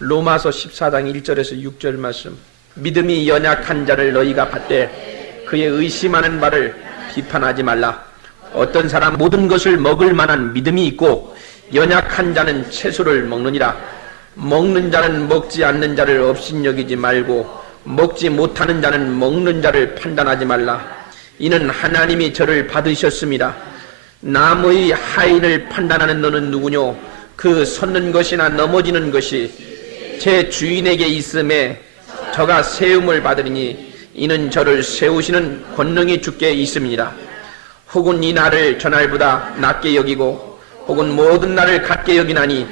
로마서 14장 1절에서 6절 말씀. 믿음이 연약한 자를 너희가 받되 그의 의심하는 바를 비판하지 말라. 어떤 사람 모든 것을 먹을 만한 믿음이 있고 연약한 자는 채소를 먹느니라. 먹는 자는 먹지 않는 자를 업신여기지 말고 먹지 못하는 자는 먹는 자를 판단하지 말라. 이는 하나님이 저를 받으셨습니다. 나무의 하인을 판단하는 너는 누구뇨? 그 섰는 것이나 넘어지는 것이 제 주인에게 있음에 저가 세움을 받으리니 이는 저를 세우시는 권능이 주께 있음이니라. 혹은 이 날을 저날보다 낮게 여기고 혹은 모든 날을 같게 여기나니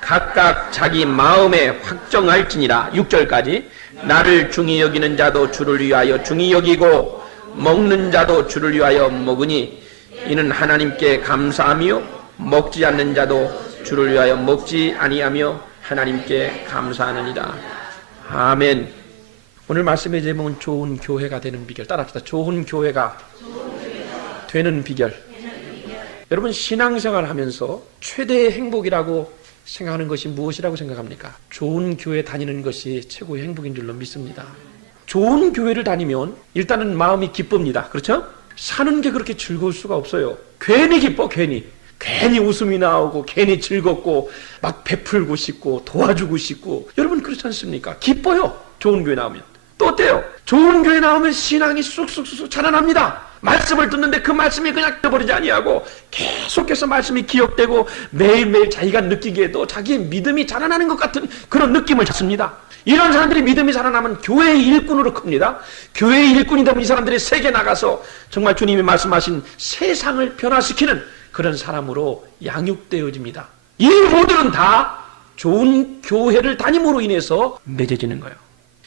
각각 자기 마음에 확정할지니라. 6절까지. 나를 중히 여기는 자도 주를 위하여 중히 여기고 먹는 자도 주를 위하여 먹으니 이는 하나님께 감사하며 먹지 않는 자도 주를 위하여 먹지 아니하며 하나님께 감사하느니라. 아멘. 오늘 말씀의 제목은 좋은 교회가 되는 비결. 따라합시다. 좋은 교회가 되는 비결. 여러분, 신앙생활 하면서 최대의 행복이라고 생각하는 것이 무엇이라고 생각합니까? 좋은 교회 다니는 것이 최고의 행복인 줄로 믿습니다. 좋은 교회를 다니면 일단은 마음이 기쁩니다. 그렇죠? 사는 게 그렇게 즐거울 수가 없어요. 괜히 기뻐, 괜히 웃음이 나오고 괜히 즐겁고 막 베풀고 싶고 도와주고 싶고. 여러분 그렇지 않습니까? 기뻐요. 좋은 교회 나오면. 또 어때요? 좋은 교회 나오면 신앙이 쑥쑥쑥 자라납니다. 말씀을 듣는데 그 말씀이 그냥 떠버리지 아니하고 계속해서 말씀이 기억되고 매일매일 자기가 느끼기에도 자기의 믿음이 자라나는 것 같은 그런 느낌을 받습니다. 이런 사람들이 믿음이 자라나면 교회의 일꾼으로 큽니다. 교회의 일꾼이 되면 이 사람들이 세계 나가서 정말 주님이 말씀하신 세상을 변화시키는 그런 사람으로 양육되어집니다. 이 모두는 다 좋은 교회를 다님으로 인해서 맺어지는 거예요.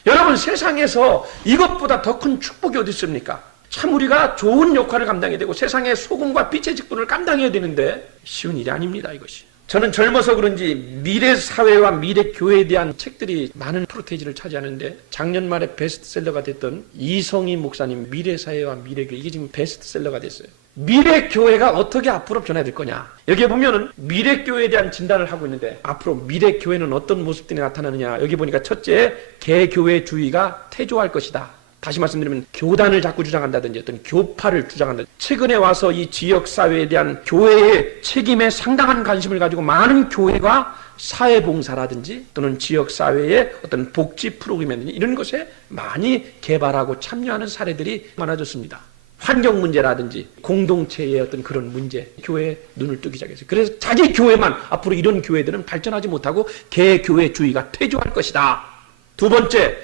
여러분, 세상에서 이것보다 더 큰 축복이 어디 있습니까? 참 우리가 좋은 역할을 감당해야 되고 세상의 소금과 빛의 직분을 감당해야 되는데 쉬운 일이 아닙니다. 이것이. 저는 젊어서 그런지 미래 사회와 미래 교회에 대한 책들이 많은 프로테이지를 차지하는데 작년 말에 베스트셀러가 됐던 이성희 목사님 미래 사회와 미래 교회, 이게 지금 베스트셀러가 됐어요. 미래 교회가 어떻게 앞으로 변화될 거냐. 여기에 보면은 미래 교회에 대한 진단을 하고 있는데 앞으로 미래 교회는 어떤 모습들이 나타나느냐. 여기 보니까 첫째, 개교회주의가 퇴조할 것이다. 다시 말씀드리면 교단을 자꾸 주장한다든지 어떤 교파를 주장한다든지. 최근에 와서 이 지역사회에 대한 교회의 책임에 상당한 관심을 가지고 많은 교회가 사회봉사라든지 또는 지역사회의 어떤 복지 프로그램이라든지 이런 것에 많이 개발하고 참여하는 사례들이 많아졌습니다. 환경 문제라든지 공동체의 어떤 그런 문제, 교회에 눈을 뜨기 시작했어요. 그래서 자기 교회만 앞으로 이런 교회들은 발전하지 못하고 개교회주의가 퇴조할 것이다. 두 번째,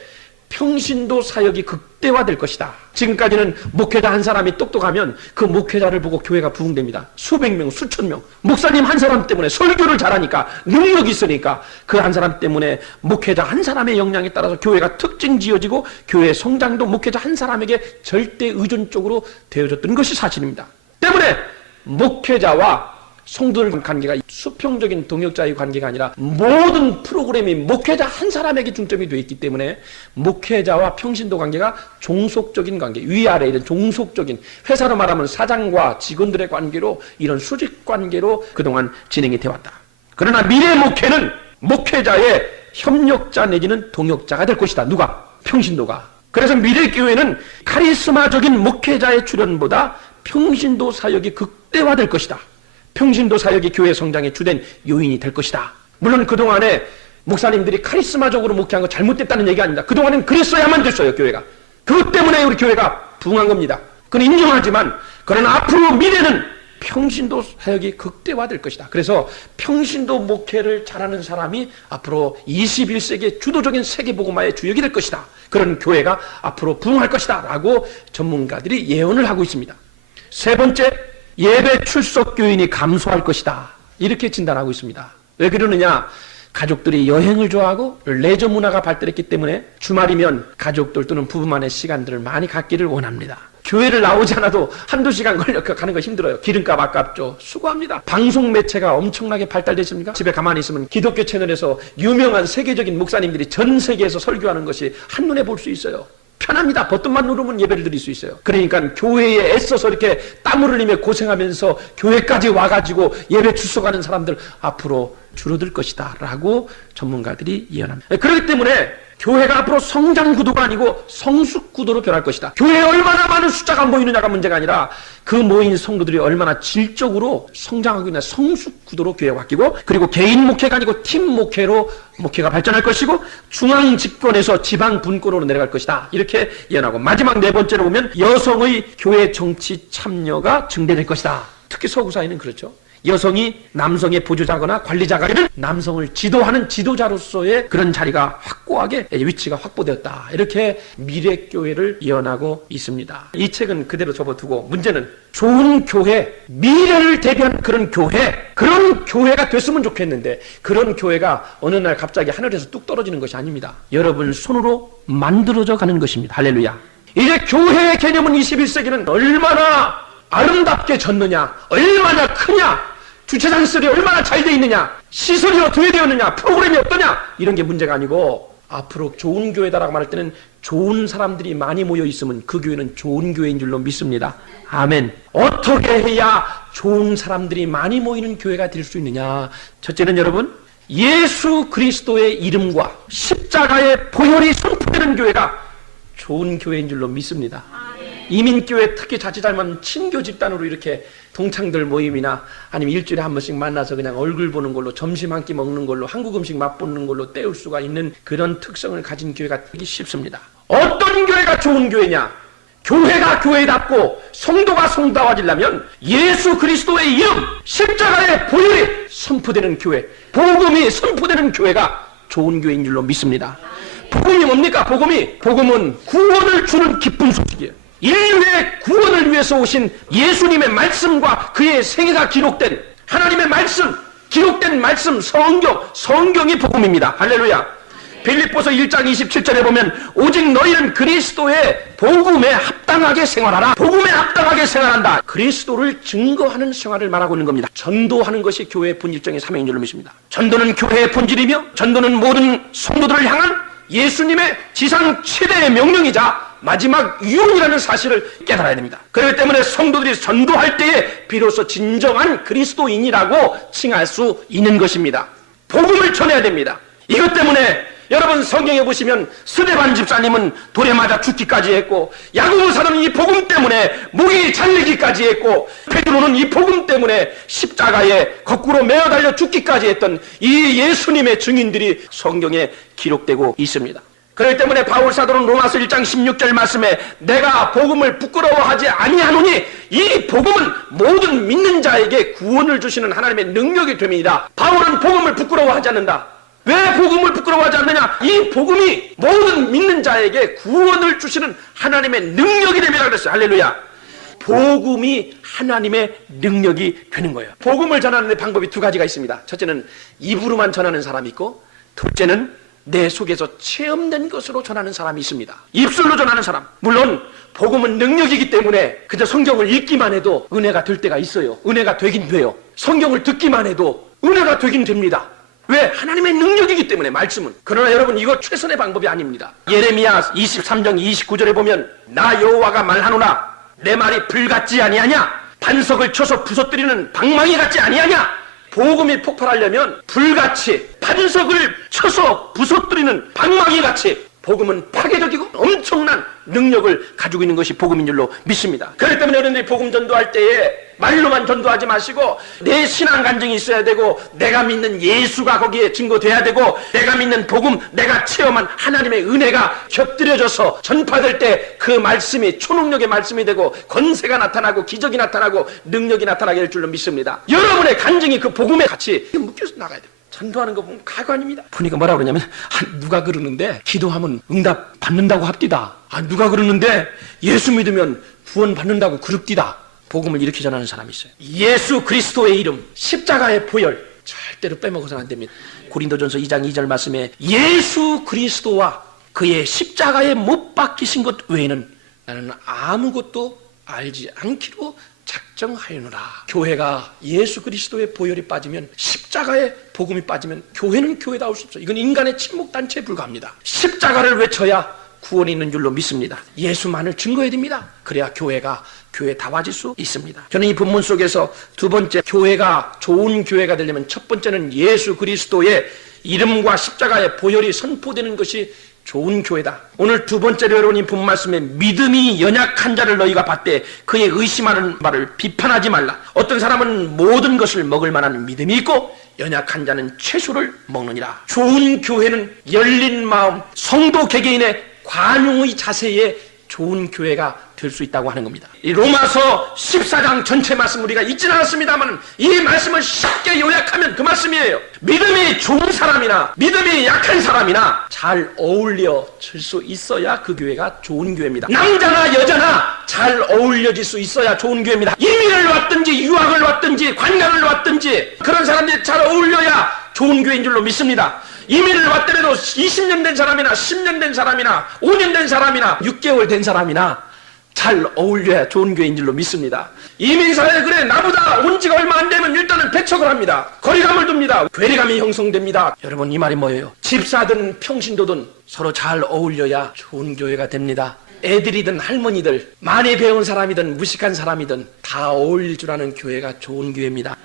평신도 사역이 극대화될 것이다. 지금까지는 목회자 한 사람이 똑똑하면 그 목회자를 보고 교회가 부흥됩니다. 수백 명, 수천 명. 목사님 한 사람 때문에 설교를 잘하니까 능력이 있으니까 그 한 사람 때문에 목회자 한 사람의 역량에 따라서 교회가 특징 지어지고 교회의 성장도 목회자 한 사람에게 절대 의존적으로 되어졌던 것이 사실입니다. 때문에 목회자와 성도들 관계가 수평적인 동역자의 관계가 아니라 모든 프로그램이 목회자 한 사람에게 중점이 되어 있기 때문에 목회자와 평신도 관계가 종속적인 관계, 위아래 이런 종속적인, 회사로 말하면 사장과 직원들의 관계로 이런 수직 관계로 그동안 진행이 되어왔다. 그러나 미래 목회는 목회자의 협력자 내지는 동역자가 될 것이다. 누가? 평신도가. 그래서 미래 교회는 카리스마적인 목회자의 출현보다 평신도 사역이 극대화될 것이다. 평신도 사역이 교회 성장의 주된 요인이 될 것이다. 물론 그동안에 목사님들이 카리스마적으로 목회한 거 잘못됐다는 얘기 아닙니다. 그동안엔 그랬어야만 됐어요, 교회가. 그것 때문에 우리 교회가 부흥한 겁니다. 그건 인정하지만, 그러나 앞으로 미래는 평신도 사역이 극대화될 것이다. 그래서 평신도 목회를 잘하는 사람이 앞으로 21세기의 주도적인 세계복음화의 주역이 될 것이다. 그런 교회가 앞으로 부흥할 것이다 라고 전문가들이 예언을 하고 있습니다. 세 번째, 예배 출석 교인이 감소할 것이다. 이렇게 진단하고 있습니다. 왜 그러느냐? 가족들이 여행을 좋아하고 레저 문화가 발달했기 때문에 주말이면 가족들 또는 부부만의 시간들을 많이 갖기를 원합니다. 교회를 나오지 않아도 한두 시간 걸려 가는 거 힘들어요. 기름값 아깝죠. 수고합니다. 방송 매체가 엄청나게 발달됐습니까? 집에 가만히 있으면 기독교 채널에서 유명한 세계적인 목사님들이 전 세계에서 설교하는 것이 한눈에 볼 수 있어요. 편합니다. 버튼만 누르면 예배를 드릴 수 있어요. 그러니까 교회에 애써서 이렇게 땀을 흘리며 고생하면서 교회까지 와가지고 예배 출석하는 사람들 앞으로 줄어들 것이다 라고 전문가들이 예언합니다. 그렇기 때문에 교회가 앞으로 성장 구도가 아니고 성숙 구도로 변할 것이다. 교회에 얼마나 많은 숫자가 모이느냐가 문제가 아니라 그 모인 성도들이 얼마나 질적으로 성장하고 있는 성숙 구도로 교회가 바뀌고, 그리고 개인 목회가 아니고 팀 목회로 목회가 발전할 것이고, 중앙 집권에서 지방 분권으로 내려갈 것이다. 이렇게 예언하고, 마지막 네 번째로 보면 여성의 교회 정치 참여가 증대될 것이다. 특히 서구사회는 그렇죠. 여성이 남성의 보조자거나 관리자가 아니라 남성을 지도하는 지도자로서의 그런 자리가 확고하게 위치가 확보되었다. 이렇게 미래교회를 예언하고 있습니다. 이 책은 그대로 접어두고, 문제는 좋은 교회, 미래를 대비한 그런 교회가 됐으면 좋겠는데, 그런 교회가 어느 날 갑자기 하늘에서 뚝 떨어지는 것이 아닙니다. 여러분 손으로 만들어져 가는 것입니다. 할렐루야. 이제 교회의 개념은 21세기는 얼마나 아름답게 졌느냐, 얼마나 크냐, 주차장 시설이 얼마나 잘 돼 있느냐, 시설이 어떻게 되었느냐, 프로그램이 어떠냐, 이런 게 문제가 아니고, 앞으로 좋은 교회다라고 말할 때는 좋은 사람들이 많이 모여 있으면 그 교회는 좋은 교회인 줄로 믿습니다. 아멘. 어떻게 해야 좋은 사람들이 많이 모이는 교회가 될 수 있느냐? 첫째는 여러분, 예수 그리스도의 이름과 십자가의 보혈이 선포되는 교회가 좋은 교회인 줄로 믿습니다. 이민교회 특히 자칫 잘못하면 친교 집단으로 이렇게 동창들 모임이나 아니면 일주일에 한 번씩 만나서 그냥 얼굴 보는 걸로, 점심 한 끼 먹는 걸로, 한국 음식 맛보는 걸로 때울 수가 있는 그런 특성을 가진 교회가 되기 쉽습니다. 어떤 교회가 좋은 교회냐? 교회가 교회답고 성도가 성도화지려면 예수 그리스도의 이름, 십자가의 보혈이 선포되는 교회, 복음이 선포되는 교회가 좋은 교회인 줄로 믿습니다. 복음이 뭡니까? 복음은 구원을 주는 기쁜 소식이에요. 인류의 구원을 위해서 오신 예수님의 말씀과 그의 생애가 기록된 하나님의 말씀, 기록된 말씀, 성경이 복음입니다. 할렐루야. 빌립보서 1장 27절에 보면 오직 너희는 그리스도의 복음에 합당하게 생활하라. 복음에 합당하게 생활한다. 그리스도를 증거하는 생활을 말하고 있는 겁니다. 전도하는 것이 교회의 본질적인 사명인 줄로 믿습니다. 전도는 교회의 본질이며, 전도는 모든 성도들을 향한 예수님의 지상 최대의 명령이자 마지막 유언이라는 사실을 깨달아야 됩니다. 그렇기 때문에 성도들이 전도할 때에 비로소 진정한 그리스도인이라고 칭할 수 있는 것입니다. 복음을 전해야 됩니다. 이것 때문에 여러분 성경에 보시면 스데반 집사님은 돌에 맞아 죽기까지 했고, 야고보 사도는 이 복음 때문에 목이 잘리기까지 했고, 베드로는 이 복음 때문에 십자가에 거꾸로 매어 달려 죽기까지 했던 이 예수님의 증인들이 성경에 기록되고 있습니다. 그렇기 때문에 바울 사도는 로마서 1장 16절 말씀에 내가 복음을 부끄러워하지 아니하노니 이 복음은 모든 믿는 자에게 구원을 주시는 하나님의 능력이 됨이니라. 바울은 복음을 부끄러워하지 않는다. 왜 복음을 부끄러워하지 않느냐? 이 복음이 모든 믿는 자에게 구원을 주시는 하나님의 능력이 됨이라 그랬어요. 할렐루야. 복음이 하나님의 능력이 되는 거예요. 복음을 전하는 방법이 두 가지가 있습니다. 첫째는 입으로만 전하는 사람이 있고, 둘째는 내 속에서 체험된 것으로 전하는 사람이 있습니다. 입술로 전하는 사람, 물론 복음은 능력이기 때문에 그저 성경을 읽기만 해도 은혜가 될 때가 있어요. 은혜가 되긴 돼요. 성경을 듣기만 해도 은혜가 되긴 됩니다. 왜? 하나님의 능력이기 때문에, 말씀은. 그러나 여러분, 이거 최선의 방법이 아닙니다. 예레미야 23장 29절에 보면 나 여호와가 말하노라 내 말이 불 같지 아니하냐? 반석을 쳐서 부서뜨리는 방망이 같지 아니하냐? 복음이 폭발하려면 불같이, 반석을 쳐서 부서뜨리는 방망이같이 복음은 파괴적이고 엄청난 능력을 가지고 있는 것이 복음인 줄로 믿습니다. 그렇기 때문에 여러분들이 복음 전도할 때에 말로만 전도하지 마시고 내 신앙 간증이 있어야 되고, 내가 믿는 예수가 거기에 증거돼야 되고, 내가 믿는 복음, 내가 체험한 하나님의 은혜가 곁들여져서 전파될 때 그 말씀이 초능력의 말씀이 되고 권세가 나타나고 기적이 나타나고 능력이 나타나게 될 줄로 믿습니다. 여러분의 간증이 그 복음에 같이 묶여서 나가야 돼요. 전도하는 거 보면 가관입니다. 보니까 뭐라 그러냐면, 누가 그러는데 기도하면 응답 받는다고 합디다. 누가 그러는데 예수 믿으면 구원 받는다고 그럽디다. 복음을 이렇게 전하는 사람이 있어요. 예수 그리스도의 이름, 십자가의 보혈 절대로 빼먹어서는 안 됩니다. 고린도전서 2장 2절 말씀에 예수 그리스도와 그의 십자가에 못 박히신 것 외에는 나는 아무것도 알지 않기로 작정하여노라. 교회가 예수 그리스도의 보혈이 빠지면, 십자가의 복음이 빠지면 교회는 교회다울 수 없어요. 이건 인간의 침묵단체에 불과합니다. 십자가를 외쳐야 구원이 있는 줄로 믿습니다. 예수만을 증거해야 됩니다. 그래야 교회가 교회다워질 수 있습니다. 저는 이 본문 속에서 두 번째, 교회가 좋은 교회가 되려면 첫 번째는 예수 그리스도의 이름과 십자가의 보혈이 선포되는 것이 좋은 교회다. 오늘 두 번째로 여러분 이 본 말씀에 믿음이 연약한 자를 너희가 받되 그의 의심하는 말을 비판하지 말라. 어떤 사람은 모든 것을 먹을 만한 믿음이 있고 연약한 자는 채소를 먹느니라. 좋은 교회는 열린 마음, 성도 개개인의 관용의 자세에 좋은 교회가 될 수 있다고 하는 겁니다. 이 로마서 14장 전체 말씀 우리가 읽지는 않았습니다만 이 말씀을 쉽게 요약하면 그 말씀이에요. 믿음이 좋은 사람이나 믿음이 약한 사람이나 잘 어울려질 수 있어야 그 교회가 좋은 교회입니다. 남자나 여자나 잘 어울려질 수 있어야 좋은 교회입니다. 이민을 왔든지 유학을 왔든지 관광을 왔든지 그런 사람들이 잘 어울려야 좋은 교회인 줄로 믿습니다. 이민을 왔더라도 20년 된 사람이나 10년 된 사람이나 5년 된 사람이나 6개월 된 사람이나 잘 어울려야 좋은 교회인 줄로 믿습니다. 이민사회 그래 나보다 온 지가 얼마 안 되면 일단은 배척을 합니다. 거리감을 둡니다. 괴리감이 형성됩니다. 여러분 이 말이 뭐예요? 집사든 평신도든 서로 잘 어울려야 좋은 교회가 됩니다. 애들이든 할머니들, 많이 배운 사람이든 무식한 사람이든 다 어울릴 줄 아는 교회가 좋은 교회입니다.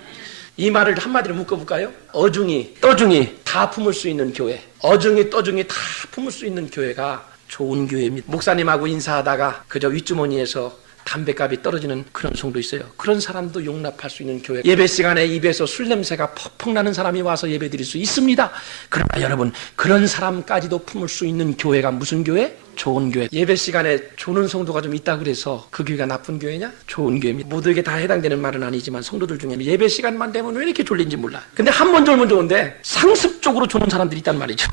이 말을 한마디로 묶어볼까요? 어중이, 떠중이 다 품을 수 있는 교회, 어중이, 떠중이 다 품을 수 있는 교회가 좋은 교회입니다. 목사님하고 인사하다가 그저 윗주머니에서 담뱃값이 떨어지는 그런 성도 있어요. 그런 사람도 용납할 수 있는 교회. 예배 시간에 입에서 술 냄새가 퍽퍽 나는 사람이 와서 예배 드릴 수 있습니다. 그러나 여러분 그런 사람까지도 품을 수 있는 교회가 무슨 교회? 좋은 교회. 예배 시간에 조는 성도가 좀 있다 그래서 그 교회가 나쁜 교회냐? 좋은 교회입니다. 모두에게 다 해당되는 말은 아니지만 성도들 중에 예배 시간만 되면 왜 이렇게 졸린지 몰라. 근데 한 번 졸면 좋은데 상습적으로 조는 사람들이 있단 말이죠.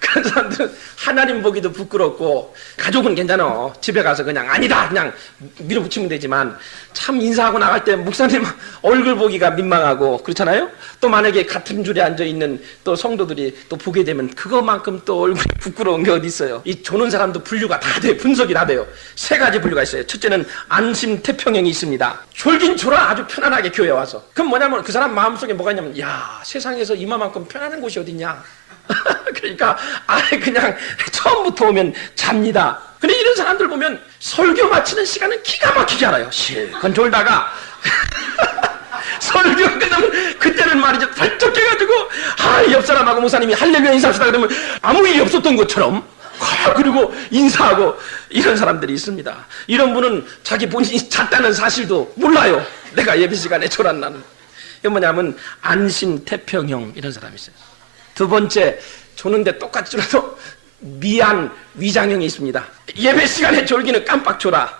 그런 사람들은 하나님 보기도 부끄럽고 가족은 괜찮아. 집에 가서 그냥 아니다 그냥 밀어붙이면 되지만 참 인사하고 나갈 때 목사님 얼굴 보기가 민망하고 그렇잖아요. 또 만약에 같은 줄에 앉아있는 또 성도들이 또 보게 되면 그거만큼 또 얼굴이 부끄러운 게 어디 있어요. 이 조는 사람도 분류가 다 돼요. 분석이 다 돼요. 세 가지 분류가 있어요. 첫째는 안심태평형이 있습니다. 졸긴 졸아 아주 편안하게 교회에 와서. 그럼 뭐냐면 그 사람 마음속에 뭐가 있냐면 야 세상에서 이만큼 편안한 곳이 어딨냐. 그러니까 아예 그냥 처음부터 오면 잡니다. 근데 이런 사람들 보면 설교 마치는 시간은 기가 막히게 알아요. 실컷 졸다가 설교 끝나면 그때는 말이죠 벌쩍 깨가지고 옆 사람하고 목사님이 할렐루야 인사합시다 그러면 아무 일이 없었던 것처럼 그리고 인사하고 이런 사람들이 있습니다. 이런 분은 자기 본인이 잤다는 사실도 몰라요. 내가 예배 시간에 졸았나는. 이게 뭐냐면 안심태평형 이런 사람이 있어요. 두 번째, 조는데 똑같이 졸아도 미안 위장형이 있습니다. 예배 시간에 졸기는 깜빡 졸아.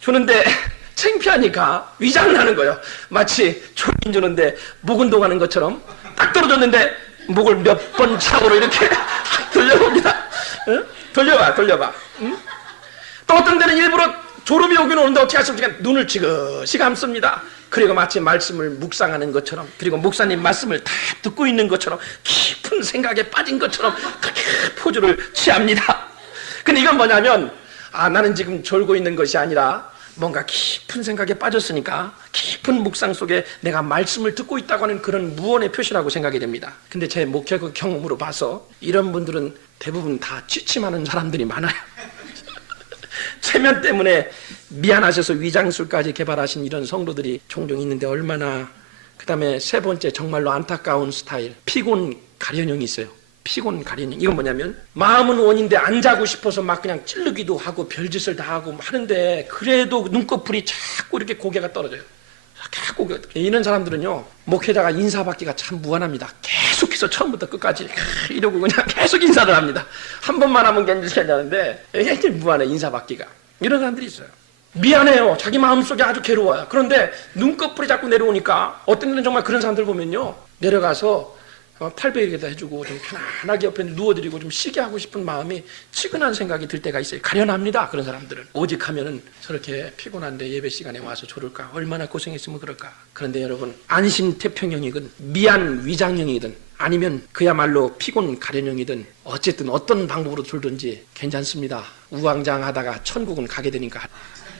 조는데 창피하니까 위장 나는 거예요. 마치 졸긴 조는데 목 운동하는 것처럼 딱 떨어졌는데 목을 몇 번 차고로 이렇게 돌려봅니다. 응? 돌려봐. 응? 또 어떤 데는 일부러 졸음이 오긴 오는데 어떻게 하십니까? 눈을 지그시 감습니다. 그리고 마치 말씀을 묵상하는 것처럼 그리고 목사님 말씀을 다 듣고 있는 것처럼 깊은 생각에 빠진 것처럼 그렇게 포즈를 취합니다. 근데 이건 뭐냐면 나는 지금 졸고 있는 것이 아니라 뭔가 깊은 생각에 빠졌으니까 깊은 묵상 속에 내가 말씀을 듣고 있다고 하는 그런 무언의 표시라고 생각이 됩니다. 근데 제 목회 경험으로 봐서 이런 분들은 대부분 다 취침하는 사람들이 많아요. 체면 때문에 미안하셔서 위장술까지 개발하신 이런 성도들이 종종 있는데 얼마나. 그 다음에 세 번째 정말로 안타까운 스타일 피곤 가련형이 있어요. 피곤 가련형. 이건 뭐냐면 마음은 원인데 안 자고 싶어서 막 그냥 찌르기도 하고 별짓을 다 하고 하는데 그래도 눈꺼풀이 자꾸 이렇게 고개가 떨어져요. 이런 사람들은요 목회자가 인사받기가 참 무한합니다. 계속해서 처음부터 끝까지 이러고 그냥 계속 인사를 합니다. 한 번만 하면 괜찮은데 굉장히 무한해 인사받기가. 이런 사람들이 있어요. 미안해요. 자기 마음속에 아주 괴로워요. 그런데 눈꺼풀이 자꾸 내려오니까 어떤 데는 정말 그런 사람들 보면요 내려가서 팔베개에다 해주고 좀 편안하게 옆에 누워드리고 좀 쉬게 하고 싶은 마음이 치근한 생각이 들 때가 있어요. 가련합니다. 그런 사람들은. 오직 하면은 저렇게 피곤한데 예배 시간에 와서 졸을까? 얼마나 고생했으면 그럴까? 그런데 여러분 안심태평형이든 미안 위장형이든 아니면 그야말로 피곤 가련형이든 어쨌든 어떤 방법으로 졸든지 괜찮습니다. 우왕좌왕하다가 천국은 가게 되니까.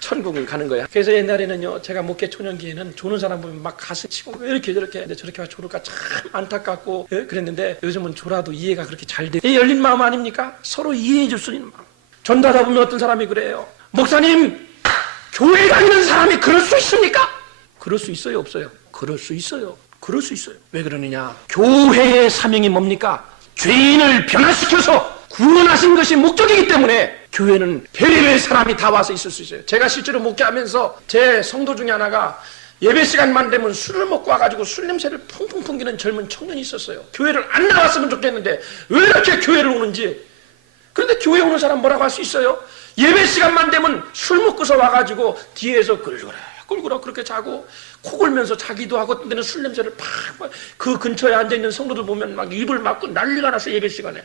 천국을 가는 거야. 그래서 옛날에는요, 제가 목회 초년기에는 조는 사람 보면 막 가슴 치고 왜 이렇게 저렇게 근데 저렇게 조를까 참 안타깝고 그랬는데 요즘은 조라도 이해가 그렇게 잘 돼. 이 열린 마음 아닙니까? 서로 이해해 줄 수 있는 마음. 전도하다 보면 어떤 사람이 그래요. 목사님, 교회 다니는 사람이 그럴 수 있습니까? 그럴 수 있어요, 없어요? 그럴 수 있어요. 그럴 수 있어요. 왜 그러느냐? 교회의 사명이 뭡니까? 죄인을 변화시켜서 구원하신 것이 목적이기 때문에 교회는 별의별 사람이 다 와서 있을 수 있어요. 제가 실제로 목회하면서 제 성도 중에 하나가 예배 시간만 되면 술을 먹고 와가지고 술 냄새를 풍풍 풍기는 젊은 청년이 있었어요. 교회를 안 나왔으면 좋겠는데 왜 이렇게 교회를 오는지. 그런데 교회 오는 사람 뭐라고 할 수 있어요? 예배 시간만 되면 술 먹고서 와가지고 뒤에서 꿀꿀아 그렇게 자고 코 골면서 자기도 하고 어떤 데는 술 냄새를 팍 그 근처에 앉아있는 성도들 보면 막 입을 막고 난리가 났어. 예배 시간에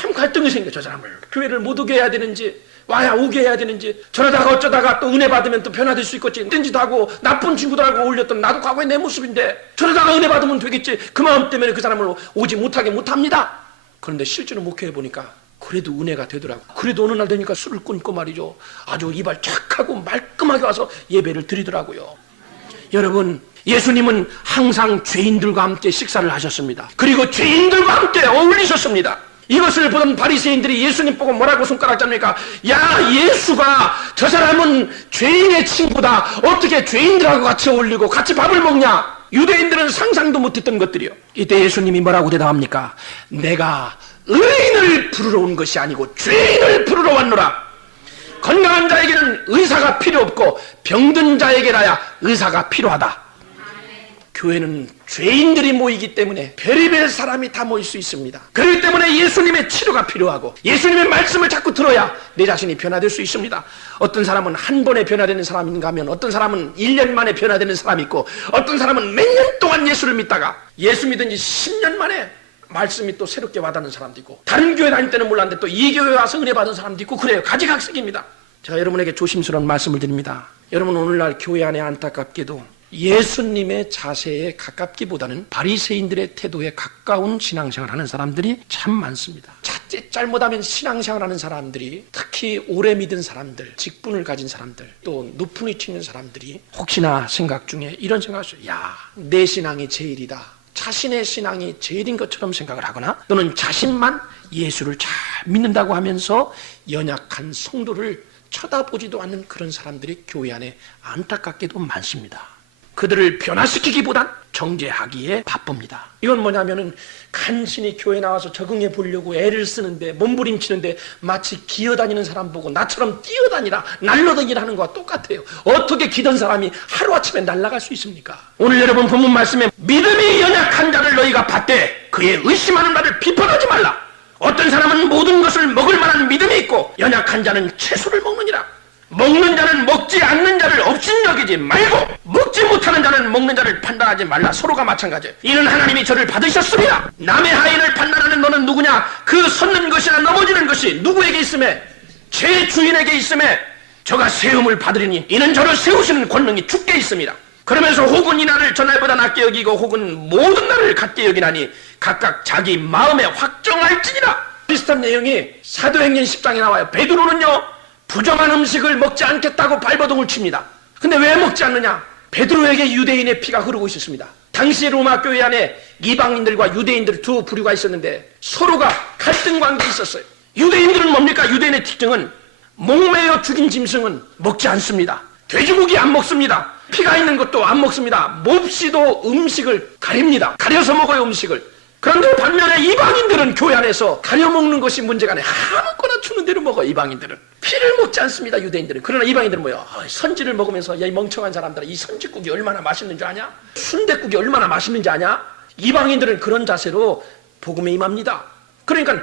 참 갈등이 생겨. 저 사람을 교회를 못 오게 해야 되는지 와야 오게 해야 되는지 저러다가 어쩌다가 또 은혜 받으면 또 변화될 수 있겠지. 뜬짓도 하고 나쁜 친구들하고 어울렸던 나도 과거의 내 모습인데 저러다가 은혜 받으면 되겠지. 그 마음 때문에 그 사람을 오지 못하게 못합니다. 그런데 실제로 목회해 보니까 그래도 은혜가 되더라고. 그래도 어느 날 되니까 술을 끊고 말이죠. 아주 이발 착하고 말끔하게 와서 예배를 드리더라고요. 여러분, 예수님은 항상 죄인들과 함께 식사를 하셨습니다. 그리고 죄인들과 함께 어울리셨습니다. 이것을 보던 바리새인들이 예수님 보고 뭐라고 손가락 잡니까? 야, 예수가 저 사람은 죄인의 친구다. 어떻게 죄인들하고 같이 어울리고 같이 밥을 먹냐? 유대인들은 상상도 못했던 것들이요. 이때 예수님이 뭐라고 대답합니까? 내가 의인을 부르러 온 것이 아니고 죄인을 부르러 왔노라. 건강한 자에게는 의사가 필요 없고 병든 자에게라야 의사가 필요하다. 교회는 죄인들이 모이기 때문에 별의별 사람이 다 모일 수 있습니다. 그렇기 때문에 예수님의 치료가 필요하고 예수님의 말씀을 자꾸 들어야 내 자신이 변화될 수 있습니다. 어떤 사람은 한 번에 변화되는 사람인가 하면 어떤 사람은 1년 만에 변화되는 사람이 있고 어떤 사람은 몇 년 동안 예수를 믿다가 예수 믿은 지 10년 만에 말씀이 또 새롭게 와닿는 사람도 있고 다른 교회 다닐 때는 몰랐는데 또 이 교회 와서 은혜 받은 사람도 있고 그래요. 가지각색입니다. 제가 여러분에게 조심스러운 말씀을 드립니다. 여러분, 오늘날 교회 안에 안타깝게도 예수님의 자세에 가깝기보다는 바리새인들의 태도에 가까운 신앙생활을 하는 사람들이 참 많습니다. 자칫 잘못하면 신앙생활을 하는 사람들이, 특히 오래 믿은 사람들, 직분을 가진 사람들, 또 높은 위치에 있는 사람들이 혹시나 생각 중에 이런 생각을 해요. 야, 내 신앙이 제일이다. 자신의 신앙이 제일인 것처럼 생각을 하거나 또는 자신만 예수를 잘 믿는다고 하면서 연약한 성도를 쳐다보지도 않는 그런 사람들이 교회 안에 안타깝게도 많습니다. 그들을 변화시키기보단 정죄하기에 바쁩니다. 이건 뭐냐면은 간신히 교회 나와서 적응해 보려고 애를 쓰는데 몸부림치는데 마치 기어다니는 사람 보고 나처럼 뛰어다니라 날려다니라 하는 것과 똑같아요. 어떻게 기던 사람이 하루아침에 날아갈 수 있습니까? 오늘 여러분 본문 말씀에 믿음이 연약한 자를 너희가 봤되 그의 의심하는 바를 비판하지 말라. 어떤 사람은 모든 것을 먹을 만한 믿음이 있고 연약한 자는 채소를 먹느니라. 먹는 자는 먹지 않는 자를 업신여기지 말고 먹지 못하는 자는 먹는 자를 판단하지 말라. 서로가 마찬가지예요. 이는 하나님이 저를 받으셨습니다. 남의 하인을 판단하는 너는 누구냐? 그 섰는 것이나 넘어지는 것이 누구에게 있음에? 제 주인에게 있음에 저가 세움을 받으리니 이는 저를 세우시는 권능이 주께 있습니다. 그러면서 혹은 이 날을 전날보다 낮게 여기고 혹은 모든 날을 같게 여기나니 각각 자기 마음에 확정할지니라. 비슷한 내용이 사도행전 10장에 나와요. 베드로는요 부정한 음식을 먹지 않겠다고 발버둥을 칩니다. 근데 왜 먹지 않느냐? 베드로에게 유대인의 피가 흐르고 있었습니다. 당시 로마 교회 안에 이방인들과 유대인들 두 부류가 있었는데 서로가 갈등 관계에 있었어요. 유대인들은 뭡니까? 유대인의 특징은 목매어 죽인 짐승은 먹지 않습니다. 돼지고기 안 먹습니다. 피가 있는 것도 안 먹습니다. 몹시도 음식을 가립니다. 가려서 먹어요, 음식을. 그런데 반면에 이방인들은 교회 안에서 가려먹는 것이 문제가 아니에요. 아무거나 주는 대로 먹어. 이방인들은 피를 먹지 않습니다. 유대인들은. 그러나 이방인들은 뭐예요? 선지를 먹으면서 야, 이 멍청한 사람들아, 이 선지국이 얼마나 맛있는 줄 아냐? 순댓국이 얼마나 맛있는지 아냐? 이방인들은 그런 자세로 복음에 임합니다. 그러니까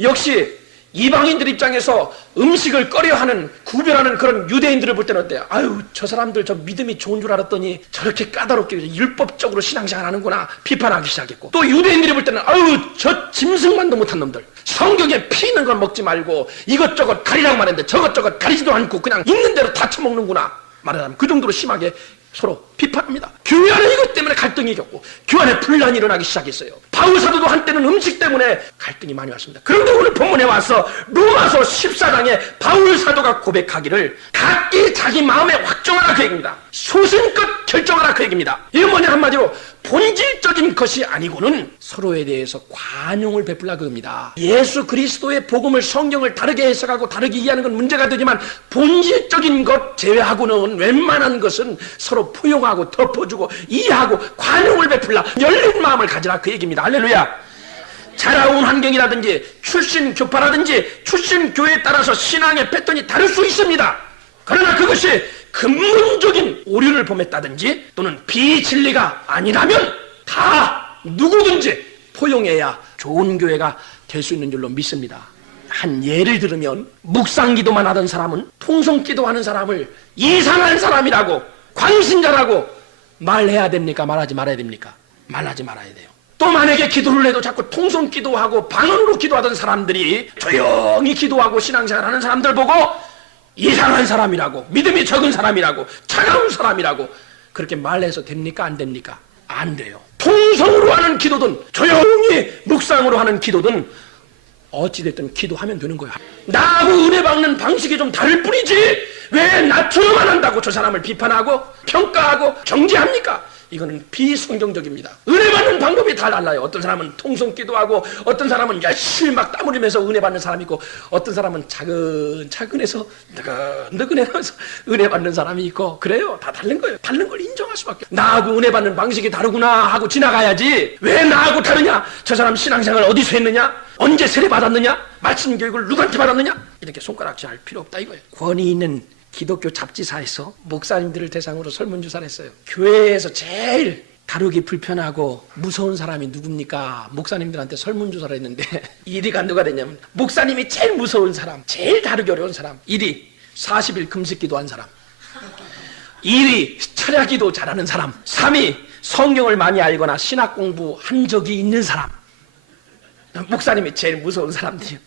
역시 이방인들 입장에서 음식을 꺼려하는, 구별하는 그런 유대인들을 볼 때는 어때요? 아유, 저 사람들 저 믿음이 좋은 줄 알았더니 저렇게 까다롭게 율법적으로 신앙생활 하는구나 비판하기 시작했고, 또 유대인들이 볼 때는 아유, 저 짐승만도 못한 놈들, 성경에 피 있는 걸 먹지 말고 이것저것 가리라고 말했는데 저것저것 가리지도 않고 그냥 있는 대로 다 처먹는구나 말하자면 그 정도로 심하게 서로 비판합니다. 교회 안에 이것 때문에 갈등이 갈등이 겪고 교환의 분란이 일어나기 시작했어요. 바울 사도도 한때는 음식 때문에 갈등이 많이 왔습니다. 그런데 오늘 본문에 와서 로마서 14장에 바울 사도가 고백하기를 각기 자기 마음에 확정하라 그 얘기입니다. 소신껏 결정하라 그 얘기입니다. 이건 뭐냐, 한마디로 본질적인 것이 아니고는 서로에 대해서 관용을 베풀라 그겁니다. 예수 그리스도의 복음을, 성경을 다르게 해석하고 다르게 이해하는 건 문제가 되지만 본질적인 것 제외하고는 웬만한 것은 서로 포용하고 덮어주고 이해하고 관용을 베풀라, 열린 마음을 가지라 그 얘기입니다. 할렐루야. 자라온 환경이라든지 출신 교파라든지 출신 교회에 따라서 신앙의 패턴이 다를 수 있습니다. 그러나 그것이 근본적인 오류를 범했다든지 또는 비진리가 아니라면 다 누구든지 포용해야 좋은 교회가 될 수 있는 줄로 믿습니다. 한 예를 들으면 묵상기도만 하던 사람은 통성기도하는 사람을 이상한 사람이라고, 광신자라고 말해야 됩니까? 말하지 말아야 됩니까? 말하지 말아야 돼요. 또 만약에 기도를 해도 자꾸 통성기도하고 방언으로 기도하던 사람들이 조용히 기도하고 신앙생활하는 사람들 보고 이상한 사람이라고, 믿음이 적은 사람이라고, 차가운 사람이라고 그렇게 말해서 됩니까? 안 됩니까? 안 돼요. 통성으로 하는 기도든 조용히 묵상으로 하는 기도든 어찌됐든 기도하면 되는 거야. 나하고 은혜 받는 방식이 좀 다를 뿐이지 왜 나처럼만 한다고 저 사람을 비판하고 평가하고 정죄합니까? 이거는 비성경적입니다. 은혜 받는 방법이 다 달라요. 어떤 사람은 통성 기도하고 어떤 사람은 열심히 막 땀 흘리면서 은혜 받는 사람이 있고 어떤 사람은 차근차근해서 느긋느긋해서 은혜 받는 사람이 있고 그래요. 다 다른 거예요. 다른 걸 인정할 수밖에. 나하고 은혜 받는 방식이 다르구나 하고 지나가야지. 왜 나하고 다르냐? 저 사람 신앙생활 어디서 했느냐? 언제 세례 받았느냐? 말씀 교육을 누구한테 받았느냐? 이렇게 손가락질 할 필요 없다 이거예요. 권위 있는 기독교 잡지사에서 목사님들을 대상으로 설문조사를 했어요. 교회에서 제일 다루기 불편하고 무서운 사람이 누굽니까? 목사님들한테 설문조사를 했는데 1위가 누가 됐냐면 목사님이 제일 무서운 사람, 제일 다루기 어려운 사람. 1위 40일 금식기도한 사람, 2위 철야기도 잘하는 사람, 3위 성경을 많이 알거나 신학 공부한 적이 있는 사람. 목사님이 제일 무서운 사람들이요.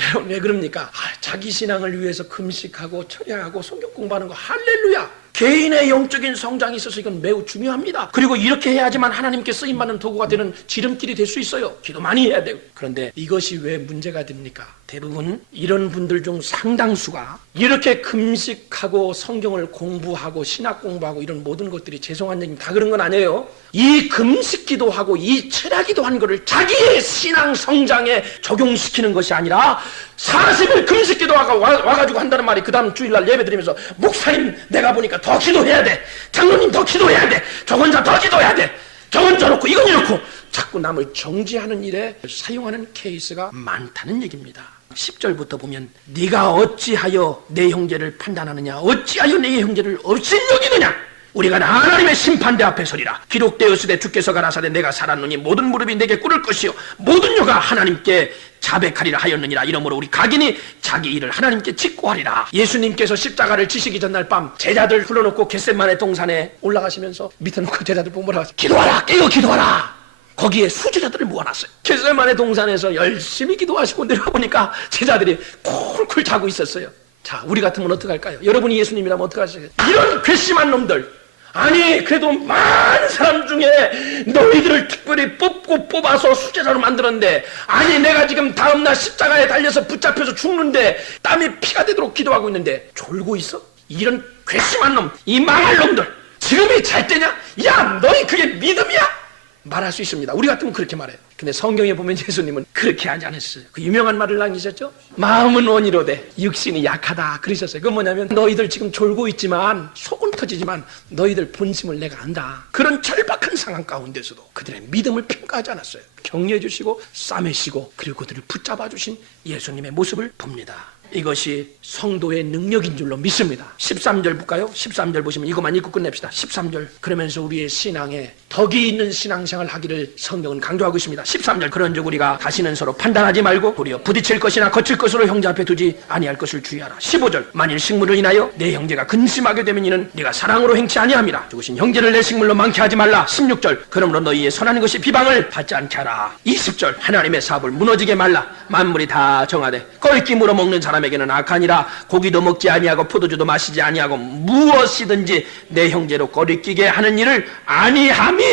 여러분 왜 그럽니까? 자기 신앙을 위해서 금식하고 철야하고 성경 공부하는 거 할렐루야. 개인의 영적인 성장이 있어서 이건 매우 중요합니다. 그리고 이렇게 해야지만 하나님께 쓰임받는 도구가 되는 지름길이 될 수 있어요. 기도 많이 해야 되고. 그런데 이것이 왜 문제가 됩니까? 대부분 이런 분들 중 상당수가 이렇게 금식하고 성경을 공부하고 신학 공부하고 이런 모든 것들이 죄송한 얘기 다 그런 건 아니에요. 이 금식 기도하고 이 철야 기도한 거를 자기의 신앙 성장에 적용시키는 것이 아니라 40일 금식 기도하고 와가지고 한다는 말이 그 다음 주일날 예배 드리면서 목사님 내가 보니까 더 기도해야 돼, 장로님 더 기도해야 돼, 저건자 더 기도해야 돼, 저건 저렇고 이건 이렇고 자꾸 남을 정죄하는 일에 사용하는 케이스가 많다는 얘기입니다. 10절부터 보면 네가 어찌하여 내 형제를 판단하느냐, 어찌하여 내 형제를 없인 여기느냐, 우리가 하나님의 심판대 앞에 서리라. 기록되었으되 주께서 가라사대 내가 살았노니 모든 무릎이 내게 꿇을 것이요 모든 혀가 하나님께 자백하리라 하였느니라. 이러므로 우리 각인이 자기 일을 하나님께 직고하리라. 예수님께서 십자가를 지시기 전날 밤 제자들 불러놓고 겟세마네 동산에 올라가시면서 밑에 놓고 제자들 보고 뭐라고 하세요? 기도하라, 깨어 기도하라. 거기에 수제자들을 모아놨어요. 겟세마네 동산에서 열심히 기도하시고 내려보니까 제자들이 콜콜 자고 있었어요. 자, 우리 같으면 어떡할까요? 여러분이 예수님이라면 어떡하시겠어요? 이런 괘씸한 놈들, 아니 그래도 많은 사람 중에 너희들을 특별히 뽑아서 수제자로 만들었는데, 아니 내가 지금 다음날 십자가에 달려서 붙잡혀서 죽는데 땀이 피가 되도록 기도하고 있는데 졸고 있어? 이런 괘씸한 놈, 이 망할 놈들, 지금이 잘 때냐? 야 너희 그게 믿음이야? 말할 수 있습니다. 우리 같으면 그렇게 말해요. 근데 성경에 보면 예수님은 그렇게 하지 않았어요. 그 유명한 말을 남기셨죠? 마음은 원이로되 육신이 약하다 그러셨어요. 그건 뭐냐면 너희들 지금 졸고 있지만 속은 터지지만 너희들 본심을 내가 안다. 그런 절박한 상황 가운데서도 그들의 믿음을 평가하지 않았어요. 격려해 주시고 싸매시고 그리고 그들을 붙잡아 주신 예수님의 모습을 봅니다. 이것이 성도의 능력인 줄로 믿습니다. 13절 볼까요? 13절 보시면 이것만 읽고 끝냅시다. 13절, 그러면서 우리의 신앙에 덕이 있는 신앙생활 하기를 성경은 강조하고 있습니다. 13절, 그런즉 우리가 다시는 서로 판단하지 말고 도리어 부딪힐 것이나 거칠 것으로 형제 앞에 두지 아니할 것을 주의하라. 15절, 만일 식물을 인하여 내 형제가 근심하게 되면 이는 네가 사랑으로 행치 아니함이라. 죽으신 형제를 내 식물로 많게 하지 말라. 16절, 그러므로 너희의 선한 것이 비방을 받지 않게 하라. 20절, 하나님의 사업을 무너지게 말라. 만물이 다 정하되 껄기 물어먹는 사람에게는 악하니라. 고기도 먹지 아니하고 포도주도 마시지 아니하고 무엇이든지 내 형제로 거리끼게 하는 일을 아니함이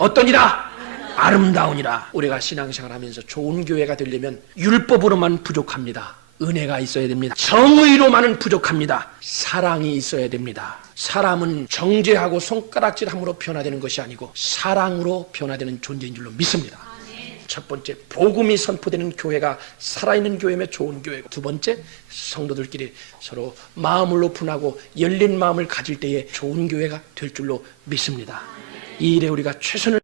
어떠니라? 아름다우니라. 우리가 신앙생활하면서 좋은 교회가 되려면 율법으로만 부족합니다. 은혜가 있어야 됩니다. 정의로만은 부족합니다. 사랑이 있어야 됩니다. 사람은 정죄하고 손가락질함으로 변화되는 것이 아니고 사랑으로 변화되는 존재인 줄로 믿습니다. 첫 번째, 복음이 선포되는 교회가 살아있는 교회면 좋은 교회고, 두 번째, 성도들끼리 서로 마음을 오픈하고 열린 마음을 가질 때에 좋은 교회가 될 줄로 믿습니다. 이 일에 우리가 최선을